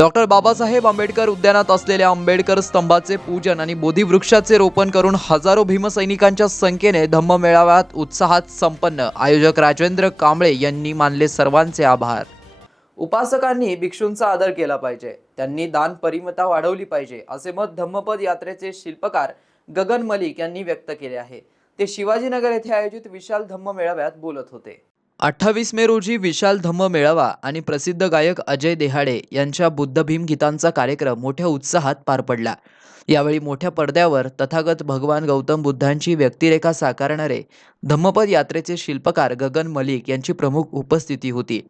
Doctor Babasaheb Ambedkar उद्यानात असलेल्या आंबेडकर स्तंभाचे पूजन आणि बोधिवृक्षाचे रोपण करून हजारो भीमसैनिकांच्या संख्येने धम्म मेळाव्यात उत्साहात संपन्न। आयोजक राजेंद्र कांबळे यांनी मानले सर्वांचे आभार। उपासकांनी भिक्षूंचा आदर केला पाहिजे, त्यांनी दान परिमता वाढवली पाहिजे, असे मत धम्मपद यात्रेचे शिल्पकार गगन मलिक यांनी व्यक्त केले आहे। ते शिवाजीनगर येथे आयोजित विशाल धम्म मेळाव्यात बोलत होते। 28 मे रोजी विशाल धम्म मेळावा आणि प्रसिद्ध गायक अजय देहाडे यांच्या बुद्ध भीम गीतांचा कार्यक्रम मोठ्या उत्साहात पार पडला। यावेळी मोठ्या पडद्यावर तथागत भगवान गौतम बुद्धांची व्यक्तिरेखा साकारणारे धम्मपद यात्रेचे शिल्पकार गगन मलिक यांची प्रमुख उपस्थिती होती।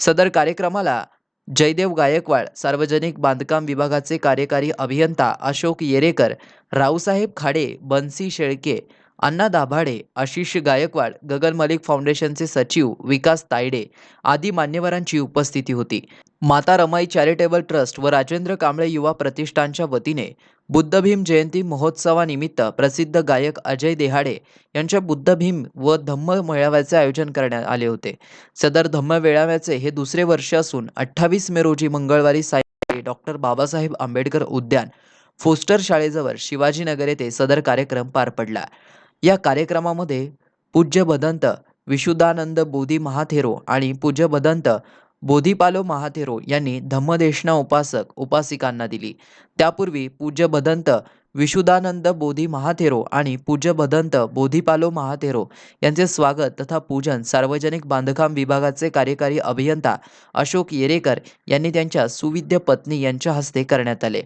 सदर कार्यक्रमाला जयदेव गायकवाड, सार्वजनिक बांधकाम विभागाचे कार्यकारी अभियंता अशोक येरेकर, रावसाहेब खाडे, बन्सी शेळके, अण्णा दाभाडे, आशिष गायकवाड, गगन मलिक फाउंडेशनचे सचिव विकास तायडे आदी मान्यवरांची उपस्थिती होती। माता रमाई चॅरिटेबल ट्रस्ट व राजेंद्र कांबळे युवा प्रतिष्ठानच्या वतीने बुद्ध भीम जयंती महोत्सवानिमित्त प्रसिद्ध गायक अजय देहाडे यांच्या बुद्ध भीम व धम्म मेळाव्याचे आयोजन करण्यात आले होते। सदर धम्म मेळाव्याचे हे दुसरे वर्ष असून 28 मे रोजी मंगळवारी सायंकाळी डॉक्टर बाबासाहेब आंबेडकर उद्यान, फोस्टर शाळेजवळ शिवाजीनगर येथे सदर कार्यक्रम पार पडला। या कार्यक्रमामध्ये पूज्य भदंत विशुद्धानंद बोधी महाथेरो आणि पूज्य भदंत बोधीपालो महाथेरो यांनी धम्मदेशना उपासक उपासिकांना दिली। त्यापूर्वी पूज्य भदंत विशुद्धानंद बोधी महाथेरो आणि पूज्य भदंत बोधीपालो महाथेरो यांचे स्वागत तथा पूजन सार्वजनिक बांधकाम विभागाचे कार्यकारी अभियंता अशोक येरेकर यांनी त्यांच्या सुविद्य पत्नी यांच्या हस्ते करण्यात आले।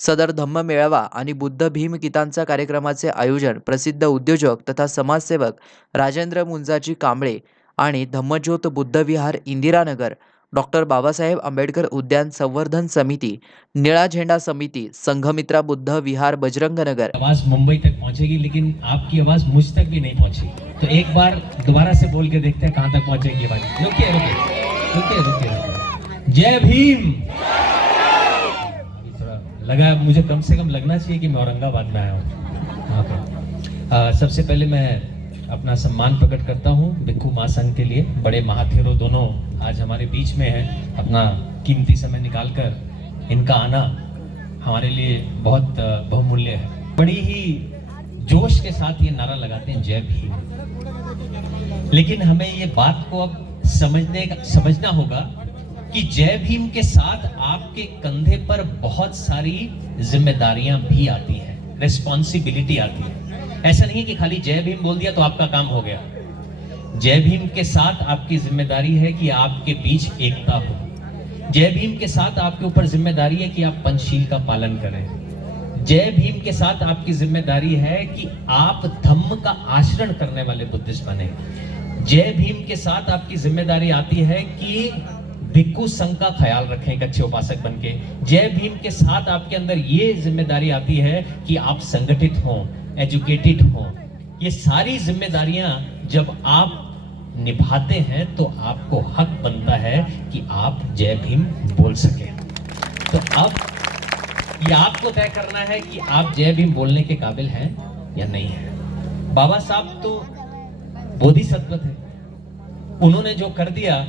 सदर धम्म मेळावा आणि बुद्ध भीम गीतांचा कार्यक्रमाचे आयोजन प्रसिद्ध उद्योजक तथा समाजसेवक राजेंद्र मुंजाजी कांबळे आणि धम्मज्योत बुद्ध विहार इंदिरानगर, डॉक्टर बाबासाहेब आंबेडकर उद्यान संवर्धन समिति, नीला झंडा समिति, संघमित्रा बुद्ध विहार बजरंग नगर। आवाज मुंबई तक पहुंचेगी, लेकिन आपकी आवाज मुझ तक भी नहीं पहुंची। तो एक बार दोबारा से बोल के देखते हैं कहां तक पहुंचेगी आवाज। रुकिए रुकिए रुकिए रुकिए। जय भीम। अभी थोड़ा लगा, मुझे कम से कम लगना चाहिए कि मैं औरंगाबाद में आया हूँ। सबसे पहले मैं अपना सम्मान प्रकट करता हूँ भिक्खू महासंघ के लिए। बड़े महाथेरो दोनों आज हमारे बीच में हैं। अपना कीमती समय निकालकर इनका आना हमारे लिए बहुत बहुमूल्य है। बड़ी ही जोश के साथ ये नारा लगाते हैं जय भीम, लेकिन हमें ये बात को अब समझना होगा कि जय भीम के साथ आपके कंधे पर बहुत सारी जिम्मेदारियां भी आती हैं, रिस्पॉन्सिबिलिटी आती है। ऐसा नहीं है कि खाली जय भीम बोल दिया तो आपका काम हो गया। जय भीम के साथ आपकी जिम्मेदारी है कि आपके बीच एकता हो। जय भीम के साथ आपके ऊपर जिम्मेदारी है कि आप पंचशील का पालन करें। जय भीम के साथ आपकी जिम्मेदारी है कि आप धम्म का आचरण करने वाले बुद्धिस्ट बने। जय भीम के साथ आपकी जिम्मेदारी आती है कि भिक्खू संघ का ख्याल रखें एक अच्छे उपासक बनके। जय भीम के साथ आपके अंदर ये जिम्मेदारी आती है कि आप संगठित हों, एजुकेटेड हो। ये सारी जिम्मेदारियां जब आप निभाते हैं तो आपको हक बनता है कि आप जय भीम बोल सकें। तो अब ये आपको तय करना है कि आप जय भीम बोलने के काबिल हैं या नहीं हैं। बाबा साहब तो बोधिसत्व थे, उन्होंने जो कर दिया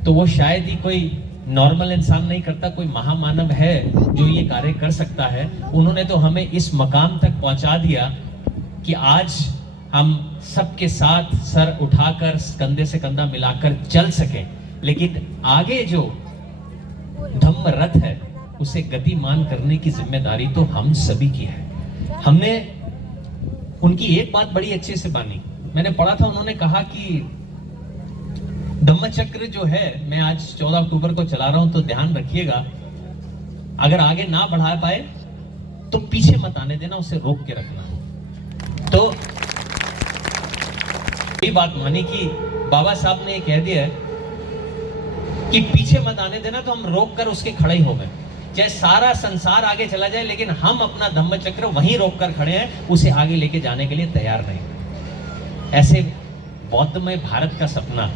तो वो शायद ही कोई नॉर्मल इंसान नहीं करता, कोई महामानव है जो ये कार्य कर सकता है। उन्होंने तो हमें इस मकाम तक पहुंचा दिया कि आज हम सबके साथ सर उठाकर कंधे से कंधा मिलाकर चल सकें। लेकिन आगे जो धम्म रथ है उसे गतिमान करने की जिम्मेदारी तो हम सभी की है। हमने उनकी एक बात बड़ी अच्छे से मानी। मैंने पढ़ा था, उन्होंने कहा कि धम्म चक्र जो है मैं आज 14 अक्टूबर को चला रहा हूं, तो ध्यान रखिएगा अगर आगे ना बढ़ा पाए तो पीछे मत आने देना, उसे रोक के रखना। तो ये बात मानी कि बाबा साहब ने कह दिया है कि पीछे मत आने देना, तो हम रोक कर उसके खड़े ही हो गए। चाहे सारा संसार आगे चला जाए, लेकिन हम अपना धम्म चक्र वहीं रोक कर खड़े हैं, उसे आगे लेके जाने के लिए तैयार नहीं। ऐसे बौद्ध में भारत का सपना,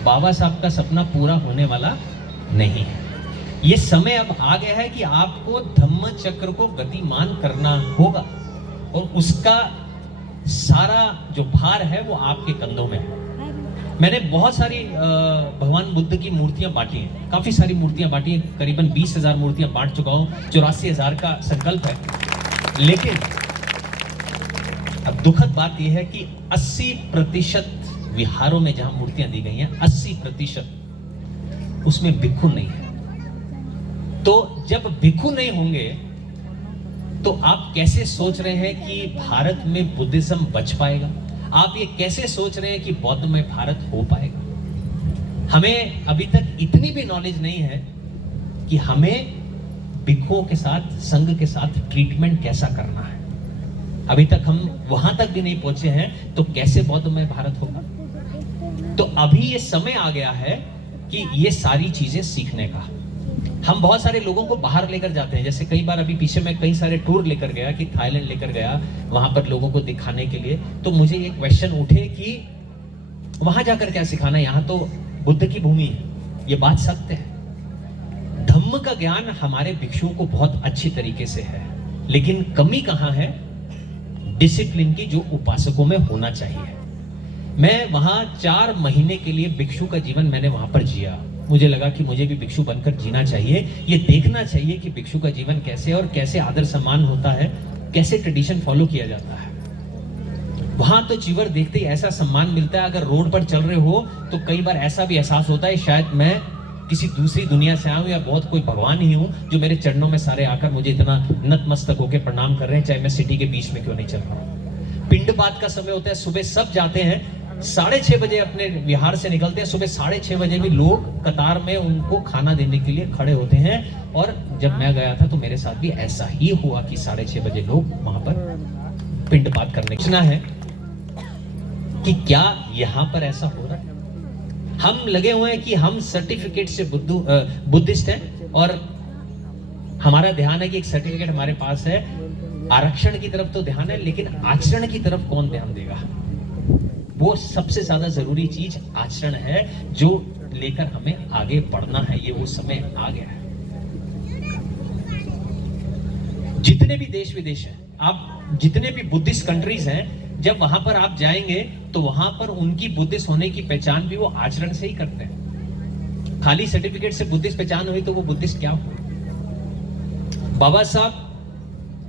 बाबा साहब का सपना पूरा होने वाला नहीं है। ये समय अब आ गया है कि आपको धम्म चक्र को गतिमान करना होगा और उसका सारा जो भार है वो आपके कंधों में है। मैंने बहुत सारी भगवान बुद्ध की मूर्तियां बांटी हैं, काफी सारी मूर्तियां बांटी हैं, करीबन 20,000 मूर्तियां बांट चुका हूं, 84,000 का संकल्प है। लेकिन अब दुखद बात यह है कि 80% विहारों में जहां मूर्तियां दी गई हैं, 80% उसमें भिक्खु नहीं है। तो जब भिक्खु नहीं होंगे तो आप कैसे सोच रहे हैं कि भारत में बुद्धिज्म बच पाएगा? आप ये कैसे सोच रहे हैं कि बौद्ध में भारत हो पाएगा? हमें अभी तक इतनी भी नॉलेज नहीं है कि हमें भिक्षुओं के साथ, संघ के साथ ट्रीटमेंट कैसा करना है। अभी तक हम वहां तक भी नहीं पहुंचे हैं, तो कैसे बौद्ध में भारत होगा? तो अभी ये समय आ गया है कि ये सारी चीजें सीखने का। हम बहुत सारे लोगों को बाहर लेकर जाते हैं, जैसे कई बार अभी पीछे मैं कई सारे टूर लेकर गया, कि थाईलैंड लेकर गया, वहां पर लोगों को दिखाने के लिए। तो मुझे ये क्वेश्चन उठे कि वहां जाकर क्या सिखाना है, यहाँ तो बुद्ध की भूमि है, ये बात सत्य है। धम्म का ज्ञान हमारे भिक्षुओं को बहुत अच्छी तरीके से है, लेकिन कमी कहां है? डिसिप्लिन की, जो उपासकों में होना चाहिए। मैं वहां 4 महीने के लिए भिक्षु का जीवन मैंने वहां पर जिया। मुझे लगा कि मुझे भी भिक्षु बनकर जीना चाहिए, ये देखना चाहिए कि भिक्षु का जीवन कैसे और कैसे आदर सम्मान होता है, कैसे ट्रेडिशन फॉलो किया जाता है। वहां तो चीवर देखते ही ऐसा सम्मान मिलता है, अगर रोड पर चल रहे हो तो कई बार ऐसा भी एहसास होता है शायद मैं किसी दूसरी दुनिया से आया हूं, या बहुत कोई भगवान ही हूं जो मेरे चरणों में सारे आकर मुझे इतना नतमस्तक होकर प्रणाम कर रहे हैं, चाहे मैं सिटी के बीच में क्यों नहीं चल रहा हूं। पिंडपात का समय होता है, सुबह सब जाते हैं, 6:30 बजे अपने विहार से निकलते हैं, सुबह 6:30 बजे भी लोग कतार में उनको खाना देने के लिए खड़े होते हैं। और जब मैं गया था तो मेरे साथ भी ऐसा ही हुआ कि 6:30 बजे लोग वहां पर पिंडपात करने पूछना है कि क्या यहां पर ऐसा हो रहा है? हम लगे हुए हैं कि हम सर्टिफिकेट से बुद्धिस्ट हैं, और हमारा ध्यान है कि एक सर्टिफिकेट हमारे पास है, आरक्षण की तरफ तो ध्यान है, लेकिन आचरण की तरफ कौन ध्यान देगा? वो सबसे ज्यादा जरूरी चीज आचरण है, जो लेकर हमें आगे बढ़ना है। ये वो समय आ गया है। जितने भी देश विदेश हैं, आप जितने भी बुद्धिस्ट कंट्रीज हैं, जब वहां पर आप जाएंगे तो वहां पर उनकी बुद्धिस्ट होने की पहचान भी वो आचरण से ही करते हैं। खाली सर्टिफिकेट से बुद्धिस्ट पहचान हुई तो वो बुद्धिस्ट क्या हुआ? बाबा साहब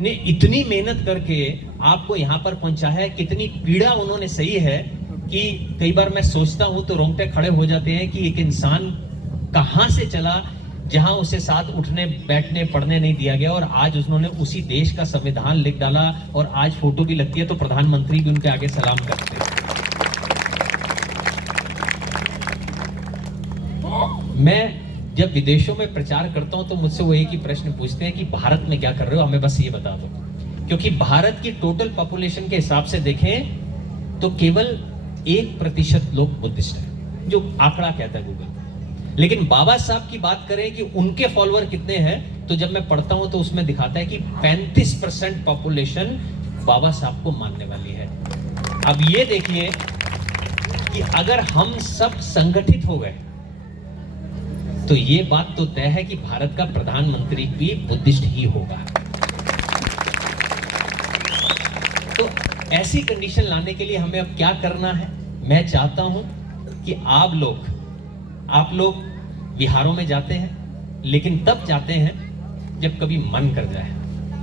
ने इतनी मेहनत करके आपको यहां पर पहुंचा है, कितनी पीड़ा उन्होंने सही है कि कई बार मैं सोचता हूं तो रोंगटे खड़े हो जाते हैं कि एक इंसान कहां से चला जहां उसे साथ उठने, बैठने, पढ़ने नहीं दिया गया, और आज उन्होंने उसी देश का संविधान लिख डाला, और आज फोटो भी लगती है तो प्रधानमंत्री भी उनके आगे सलाम करते हैं। मैं जब विदेशों में प्रचार करता हूं तो मुझसे वो एक ही प्रश्न पूछते हैं कि भारत में क्या कर रहे हो, हमें बस ये बता दो। क्योंकि भारत की टोटल पॉपुलेशन के हिसाब से देखें तो केवल 1% लोग बुद्धिस्ट हैं, जो आंकड़ा कहता है गूगल। लेकिन बाबा साहब की बात करें कि उनके फॉलोअर कितने हैं, तो जब मैं पढ़ता हूं तो उसमें दिखाता है कि 35% पॉपुलेशन बाबा साहब को मानने वाली है। अब ये देखिए कि अगर हम सब संगठित हो गए तो ये बात तो तय है कि भारत का प्रधानमंत्री भी बुद्धिस्ट ही होगा। तो ऐसी कंडीशन लाने के लिए हमें अब क्या करना है? मैं चाहता हूं कि आप लोग विहारों में जाते हैं, लेकिन तब जाते हैं जब कभी मन कर जाए,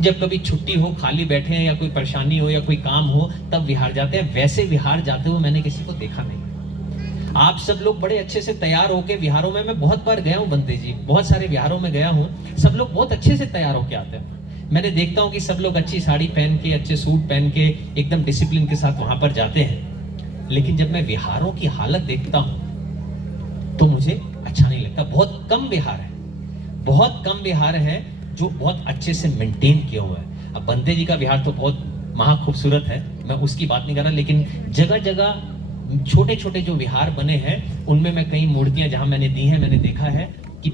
जब कभी छुट्टी हो, खाली बैठे हैं, या कोई परेशानी हो या कोई काम हो, तब विहार जाते हैं। वैसे विहार जाते हुए मैंने किसी को देखा नहीं। आप सब लोग बड़े अच्छे से तैयार होके विहारों में, मैं बहुत बार गया हूं बंदे जी, बहुत सारे विहारों में गया हूं, सब लोग बहुत अच्छे से तैयार होके आते हैं। मैंने देखता हूं कि सब लोग अच्छी साड़ी पहन के, अच्छे सूट पहन के, एकदम डिसिप्लिन के साथ वहां पर जाते हैं। लेकिन जब मैं विहारों की हालत देखता हूं तो मुझे अच्छा नहीं लगता। बहुत कम विहार है जो बहुत अच्छे से मेंटेन किया हुआ है। अब बंदे जी का विहार तो बहुत महा खूबसूरत है, मैं उसकी बात नहीं कर रहा, लेकिन जगह जगह छोटे छोटे जो विहार बने हैं, उनमें मैं कई मूर्तियां जहां मैंने दी हैं, मैंने देखा है कि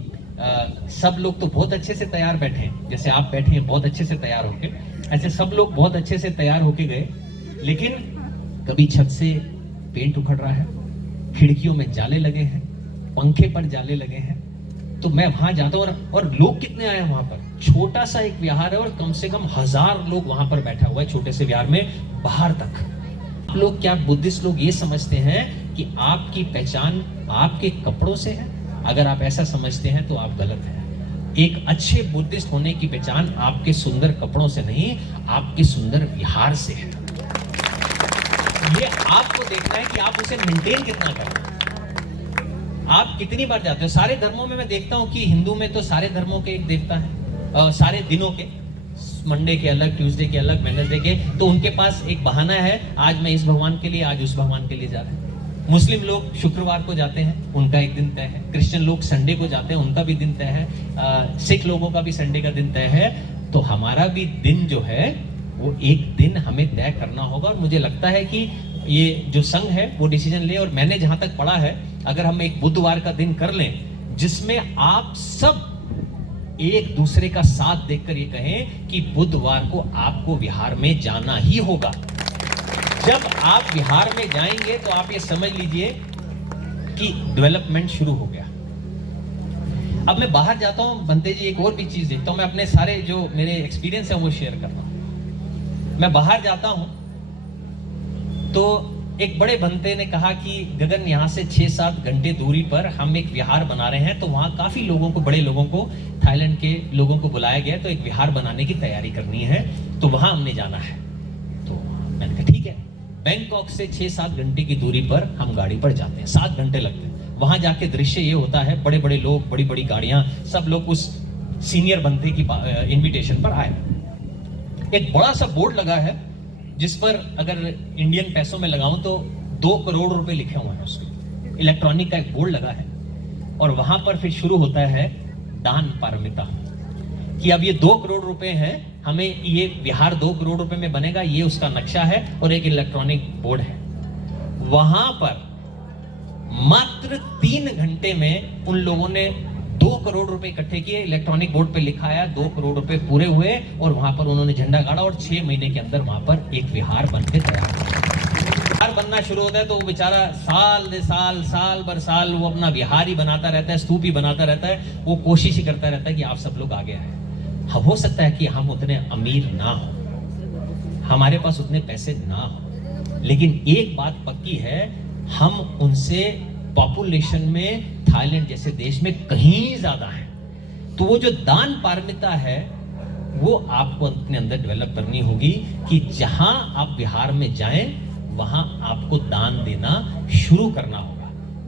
सब लोग तो बहुत अच्छे से तैयार बैठे हैं, जैसे आप बैठे हैं बहुत अच्छे से तैयार होके, ऐसे सब लोग बहुत अच्छे से तैयार होके गए, लेकिन कभी छत से पेंट उखड़ रहा है, खिड़कियों में जाले लगे हैं, पंखे पर जाले लगे हैं। तो मैं वहां जाता हूं, और लोग कितने आए वहां पर? छोटा सा एक विहार है और कम से कम 1000 लोग वहां पर बैठा हुआ है, छोटे से विहार में, बाहर तक। लोग क्या, बुद्धिस्ट लोग ये समझते हैं कि आपकी पहचान आपके कपड़ों से है। अगर आप ऐसा समझते हैं तो आप गलत हैं। एक अच्छे बुद्धिस्ट होने की पहचान आपके सुंदर कपड़ों से नहीं, आपके सुंदर विहार से है। ये आपको देखना है कि आप उसे मेंटेन कितना कर रहे हैं। आप कितनी बार जाते हो। सारे धर्मों में मैं देखता हूं कि हिंदू में तो सारे धर्मों के एक देवता है, सारे दिनों के, मंडे के अलग, ट्यूसडे के अलग, वेडनेसडे के, तो उनके पास एक बहाना है, आज मैं इस भगवान के लिए, आज उस भगवान के लिए जा रहे हैं। मुस्लिम लोग शुक्रवार को जाते हैं, उनका एक दिन तय है। क्रिश्चियन लोग संडे को जाते हैं, उनका भी दिन तय है। सिख लोगों का भी संडे का दिन तय है। तो हमारा भी दिन जो है वो एक दिन हमें तय करना होगा। और मुझे लगता है कि ये जो संघ है वो डिसीजन ले, और मैंने जहां तक पढ़ा है, अगर हम एक बुधवार का दिन कर लें जिसमें आप सब एक दूसरे का साथ देखकर ये कहें कि बुधवार को आपको विहार में जाना ही होगा। जब आप बिहार में जाएंगे तो आप ये समझ लीजिए कि डेवलपमेंट शुरू हो गया। अब मैं बाहर जाता हूं बंते जी, एक और भी चीज देखता हूं। मैं अपने सारे जो मेरे एक्सपीरियंस है वो शेयर कर रहा हूं। मैं बाहर जाता हूं तो एक बड़े बंते ने कहा कि गगन, यहां से 6-7 घंटे दूरी पर हम एक विहार बना रहे हैं। तो वहां काफी लोगों को, बड़े लोगों को, थाईलैंड के लोगों को बुलाया गया। तो एक विहार बनाने की तैयारी करनी है, तो वहां हमने जाना है। तो मैंने कहा ठीक है। बैंकॉक से 6-7 घंटे की दूरी पर हम गाड़ी पर जाते हैं, 7 घंटे लगते हैं। वहां जाके दृश्य ये होता है, बड़े बड़े लोग, बड़ी बड़ी गाड़ियां, सब लोग उस सीनियर बंदे की इनविटेशन पर आए। एक बड़ा सा बोर्ड लगा है जिस पर अगर इंडियन पैसों में लगाऊं तो 2 करोड़ रुपए लिखे हुए हैं। उसको इलेक्ट्रॉनिक का एक बोर्ड लगा है, और वहां पर फिर शुरू होता है दान पारमिता, कि अब ये 2 करोड़ रुपए हैं, हमें ये विहार 2 करोड़ रुपए में बनेगा, ये उसका नक्शा है, और एक इलेक्ट्रॉनिक बोर्ड है। वहां पर मात्र 3 घंटे में उन लोगों ने 2 करोड़ रुपए इकट्ठे किए। इलेक्ट्रॉनिक बोर्ड पे लिखा आया, 2 करोड़ रुपए पूरे हुए, और वहां पर उन्होंने झंडा गाड़ा, और 6 महीने के अंदर वहां पर एक विहार बनके तैयार हुआ। विहार बनना शुरू होता है तो वो बेचारा साल भर साल वो अपना विहार ही बनाता रहता है, स्तूप ही बनाता रहता है। वो कोशिश ही करता रहता है कि आप सब लोग आगे आए। हो सकता है कि हम उतने अमीर ना हो, हमारे पास उतने पैसे ना हो, लेकिन एक बात पक्की है, हम उनसे पॉपुलेशन में थाईलैंड जैसे देश में कहीं ज्यादा है। तो वो जो दान पारमिता है वो आपको अपने अंदर डेवलप करनी होगी कि जहां आप बिहार में जाएं वहां आपको दान देना शुरू करना होगा।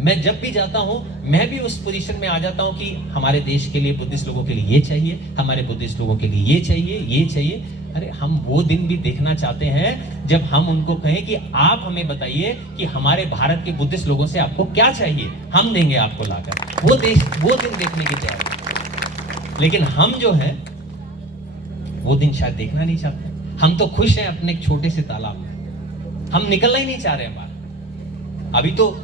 मैं जब भी जाता हूं मैं भी उस पोजीशन में आ जाता हूं कि हमारे देश के लिए, बुद्धिस्ट लोगों के लिए ये चाहिए, हमारे बुद्धिस्ट लोगों के लिए ये चाहिए, ये चाहिए। अरे हम वो दिन भी देखना चाहते हैं जब हम उनको कहें कि आप हमें बताइए कि हमारे भारत के बुद्धिस्ट लोगों से आपको क्या चाहिए, हम देंगे आपको लाकर। वो दिन देखने की तैयारी। लेकिन हम जो है वो दिन शायद देखना नहीं चाहते। हम तो खुश हैं अपने छोटे से तालाब में, हम निकलना ही नहीं चाह रहे हैं बाहर। अभी तो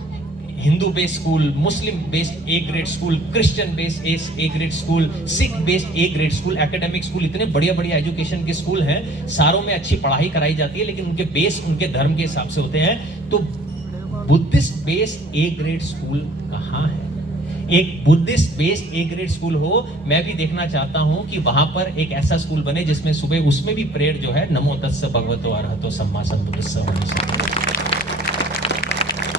Hindu based school, Muslim based A grade school, Christian based A grade school, Sikh based A grade school, academic school, इतने बढ़िया बढ़िया एजुकेशन के स्कूल हैं। सारों में अच्छी पढ़ाई कराई जाती है, लेकिन उनके बेस उनके धर्म के हिसाब से होते हैं। तो Buddhist based A grade school कहाँ है? एक Buddhist based A grade school हो। मैं भी देखना चाहता हूं कि वहां पर एक ऐसा स्कूल बने जिसमें सुबह उसमें भी प्रेयर जो है, नमो तस्स भगवतो अरहतो सम्मा सम्बुद्धस्स होनी चाहिए।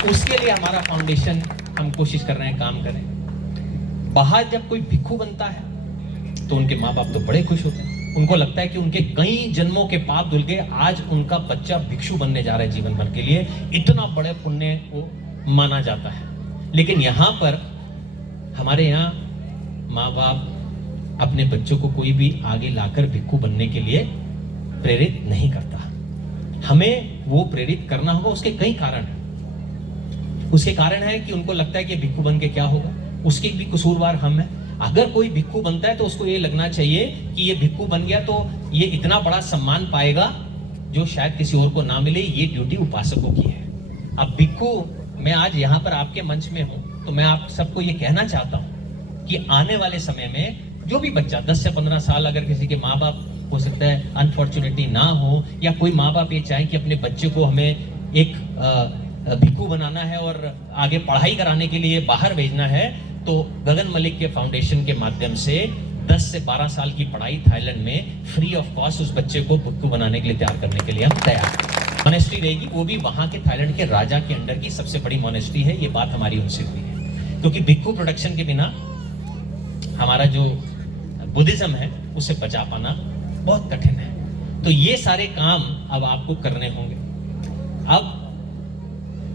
उसके लिए हमारा फाउंडेशन, हम कोशिश कर रहे हैं, काम करें। बाहर जब कोई भिक्षु बनता है तो उनके माँ बाप तो बड़े खुश होते हैं। उनको लगता है कि उनके कई जन्मों के पाप धुल गए, आज उनका बच्चा भिक्षु बनने जा रहा है जीवन भर के लिए। इतना बड़े पुण्य को माना जाता है। लेकिन यहाँ पर हमारे यहाँ माँ बाप अपने बच्चों को कोई भी आगे लाकर भिक्षु बनने के लिए प्रेरित नहीं करता। हमें वो प्रेरित करना होगा। उसके कई कारण हैं। उसके कारण है कि उनको लगता है कि भिक्षु बन के क्या होगा, उसके भी कसूरवार हम हैं। अगर कोई भिक्षु बनता है तो उसको ये लगना चाहिए कि ये भिक्षु बन गया तो ये इतना बड़ा सम्मान पाएगा जो शायद किसी और को ना मिले। ये ड्यूटी उपासकों की है। अब भिक्षु, मैं आज यहाँ पर आपके मंच में हूँ तो मैं आप सबको ये कहना चाहता हूँ कि आने वाले समय में जो भी बच्चा 10 से 15 साल, अगर किसी के माँ बाप हो सकता है अनफॉर्चुनेटली ना हो, या कोई माँ बाप ये चाहे कि अपने बच्चे को हमें एक भिक्षु बनाना है और आगे पढ़ाई कराने के लिए बाहर भेजना है, तो गगन मलिक के फाउंडेशन के माध्यम से 10 से 12 साल की पढ़ाई थाईलैंड में फ्री ऑफ कॉस्ट उस बच्चे को भिक्षु बनाने के लिए तैयार करने के लिए हम तैयार हैं। मॉनेस्ट्री रहेगी, वो भी वहाँ के थाईलैंड के राजा के अंडर की सबसे बड़ी मॉनेस्ट्री है। ये बात हमारी उनसे हुई है, क्योंकि भिक्खु प्रोडक्शन के बिना हमारा जो बुद्धिज्म है उसे बचा पाना बहुत कठिन है। तो ये सारे काम अब आपको करने होंगे। अब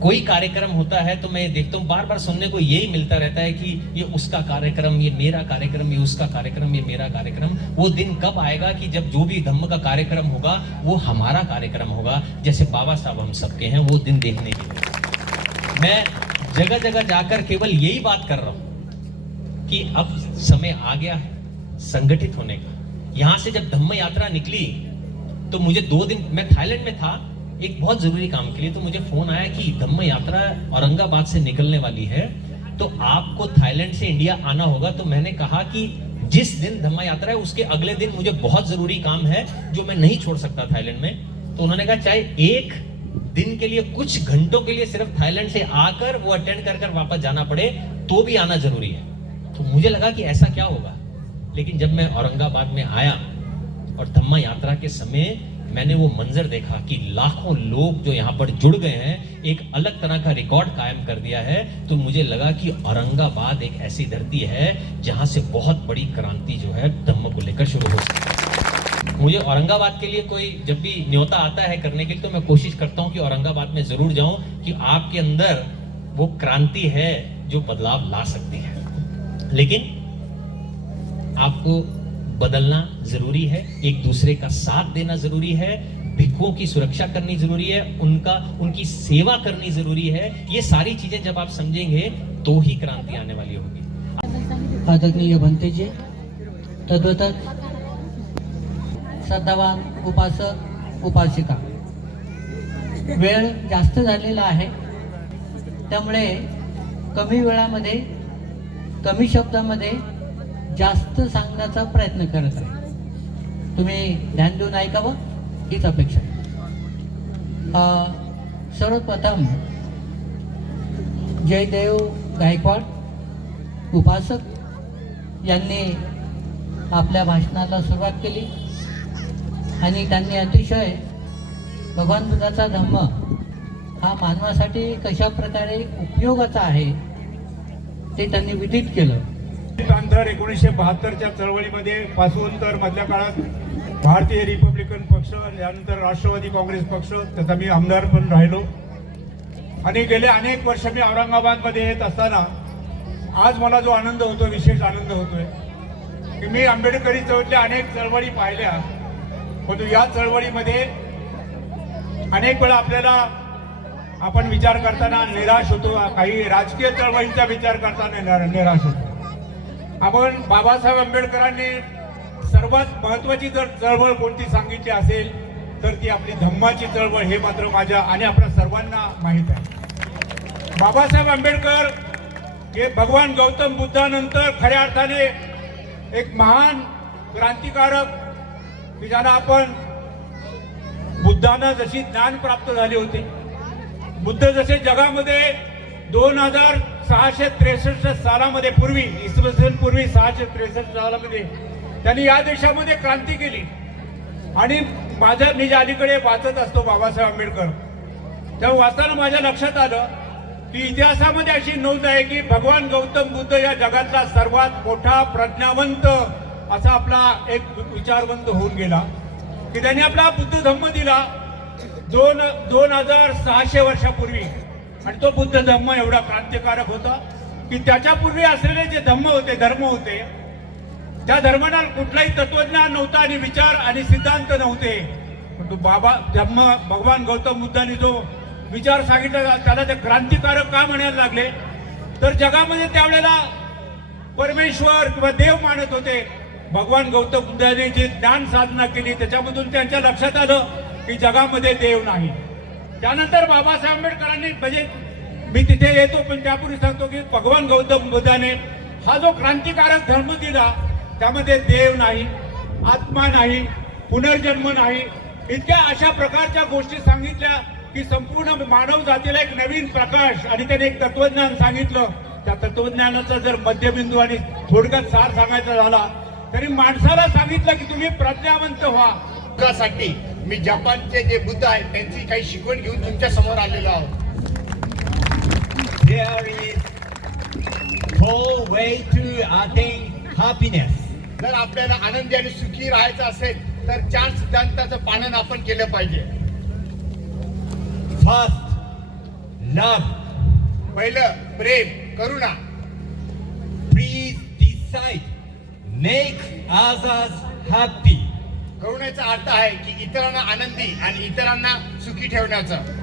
कोई कार्यक्रम होता है तो मैं देखता हूँ बार बार सुनने को यही मिलता रहता है कि ये उसका कार्यक्रम, ये मेरा कार्यक्रम, ये उसका कार्यक्रम, ये मेरा कार्यक्रम। वो दिन कब आएगा कि जब जो भी धम्म का कार्यक्रम होगा वो हमारा कार्यक्रम होगा, जैसे बाबा साहब हम सबके हैं, वो दिन देखने के लिए मैं जगह जगह जाकर केवल यही बात कर रहा हूं कि अब समय आ गया है संगठित होने का। यहां से जब धम्म यात्रा निकली तो मुझे 2 दिन, मैं थाईलैंड में था एक बहुत जरूरी काम के लिए, तो मुझे फोन आया कि धम्म यात्रा औरंगाबाद से निकलने वाली है, तो आपको थाईलैंड से इंडिया आना होगा। तो मैंने कहा कि जिस दिन धम्म यात्रा है उसके अगले दिन मुझे बहुत जरूरी काम है जो मैं नहीं छोड़ सकता थाईलैंड में। तो उन्होंने कहा चाहे एक दिन के लिए, कुछ घंटों के लिए सिर्फ थाईलैंड से आकर वो अटेंड कर वापस जाना पड़े तो भी आना जरूरी है। तो मुझे लगा कि ऐसा क्या होगा, लेकिन जब मैं औरंगाबाद में आया और धम्म यात्रा के समय मैंने वो मंजर देखा कि लाखों लोग जो यहाँ पर जुड़ गए हैं, एक अलग तरह का रिकॉर्ड कायम कर दिया है, तो मुझे लगा कि औरंगाबाद एक ऐसी धरती है जहां से बहुत बड़ी क्रांति जो है धम्म को लेकर शुरू हो सकती है। मुझे औरंगाबाद के लिए कोई जब भी न्योता आता है करने के लिए, तो मैं कोशिश करता हूँ कि औरंगाबाद में जरूर जाऊं कि आपके अंदर वो क्रांति है जो बदलाव ला सकती है। लेकिन आपको बदलना जरूरी है, एक दूसरे का साथ देना जरूरी है, भिक्षुओं की सुरक्षा करनी जरूरी है, उनकी सेवा करनी जरूरी है। ये सारी चीजें जब आप समझेंगे तो ही क्रांति आने वाली होगी। आदरणीय भंतेजी, तद्वतच श्रद्धावान उपासक उपासिका, वेळ जास्त झालेला आहे, त्यामुळे कमी वेळामध्ये कमी शब्दामध्ये जास्त सांगण्याचा प्रयत्न करत आहे। तुम्ही ध्यान देऊन ऐकावं हीच अपेक्षा आहे। सर्वप्रथम जयदेव गायकवाड उपासक यांनी आपल्या भाषणाला सुरुवात केली आणि त्यांनी अतिशय भगवान बुद्धाचा धम्म हा मानवासाठी कशा प्रकारे उपयोगाचा आहे ते त्यांनी विदित केलं। नंतर 1972च्या चळवळीमध्ये पासून तर मधल्या काळात भारतीय रिपब्लिकन पक्ष, यानंतर राष्ट्रवादी काँग्रेस पक्ष, त्याचा मी आमदार पण राहिलो आणि गेले अनेक वर्ष मी औरंगाबादमध्ये येत असताना आज मला जो आनंद होतो, विशेष आनंद होतोय की मी आंबेडकरी चळवळीतल्या अनेक चळवळी पाहिल्या, परंतु या चळवळीमध्ये अनेक वेळा आपल्याला आपण विचार करताना निराश होतो, काही राजकीय चळवळींचा विचार करताना निराश होतो। आपण बाबासाहेब आंबेडकरांनी सर्वात महत्वाची जर चळवळ कोणती सांगितली असेल तर ती आपली धम्माची चळवळ, हे मात्र माझ्या आणि आपल्या सर्वांना माहीत आहे। बाबासाहेब आंबेडकर हे भगवान गौतम बुद्धानंतर खऱ्या अर्थाने एक महान क्रांतिकारक की ज्यांना आपण बुद्धांना जशी ज्ञान प्राप्त झाले होते, बुद्ध जसे जगामध्ये 2663 सालामध्ये पूर्वी, इसवी सन पूर्वी 663 सालामध्ये त्यांनी या देशामध्ये क्रांती केली। आणि मी ज्या अलीकडे वाचत असतो बाबासाहेब आंबेडकर, तेव्हा वाचताना माझ्या लक्षात आलं की इतिहासामध्ये अशी नोंद आहे की भगवान गौतम बुद्ध या जगातला सर्वात मोठा प्रज्ञावंत असा आपला एक विचारवंत होऊन गेला की त्यांनी आपला बुद्ध धम्म दिला 2600 वर्षापूर्वी। आणि तो बुद्ध धम्म एवढा क्रांतिकारक होता की त्याच्यापूर्वी असलेले जे धम्म होते, धर्म होते, त्या धर्मांना कुठलाही तत्वज्ञान नव्हता आणि विचार आणि सिद्धांत नव्हते, परंतु धम्म भगवान गौतम बुद्धांनी जो विचार सांगितला त्याला ते क्रांतिकारक का म्हणायला लागले, तर जगामध्ये त्यावेळेला परमेश्वर किंवा देव मानत होते। भगवान गौतम बुद्धांनी जी ज्ञान साधना केली त्याच्यामधून त्यांच्या लक्षात आलं की जगामध्ये देव नाही। त्यानंतर बाबासाहेब आंबेडकरांनी, म्हणजे मी तिथे येतो पण त्यापूर्वी सांगतो की भगवान गौतम बुद्धाने हा जो क्रांतिकारक धर्म दिला त्यामध्ये देव नाही, आत्मा नाही, पुनर्जन्म नाही, इतक्या अशा प्रकारच्या गोष्टी सांगितल्या की संपूर्ण मानव जातीला एक नवीन प्रकाश, आणि त्याने एक तत्वज्ञान सांगितलं। त्या तत्वज्ञानाचा जर मध्यबिंदू आणि थोडक्यात सार सांगायचा झाला तरी माणसाला सांगितलं की तुम्ही प्रज्ञावंत व्हा, साठी मी जपानचे जे बुद्ध आहेत त्यांची काही शिकवण घेऊन तुमच्या समोर आलेलो आहोत. There is four way to attain happiness. जर आपल्याला आनंदी आणि सुखी राहायचं असेल तर 4 सिद्धांताचं पालन आपण केलं पाहिजे. First, love. पहिलं प्रेम, करुणा. Please decide. Make others happy. करुणेचा अर्थ आहे की इतरांना आनंदी आणि इतरांना सुखी ठेवण्याचा.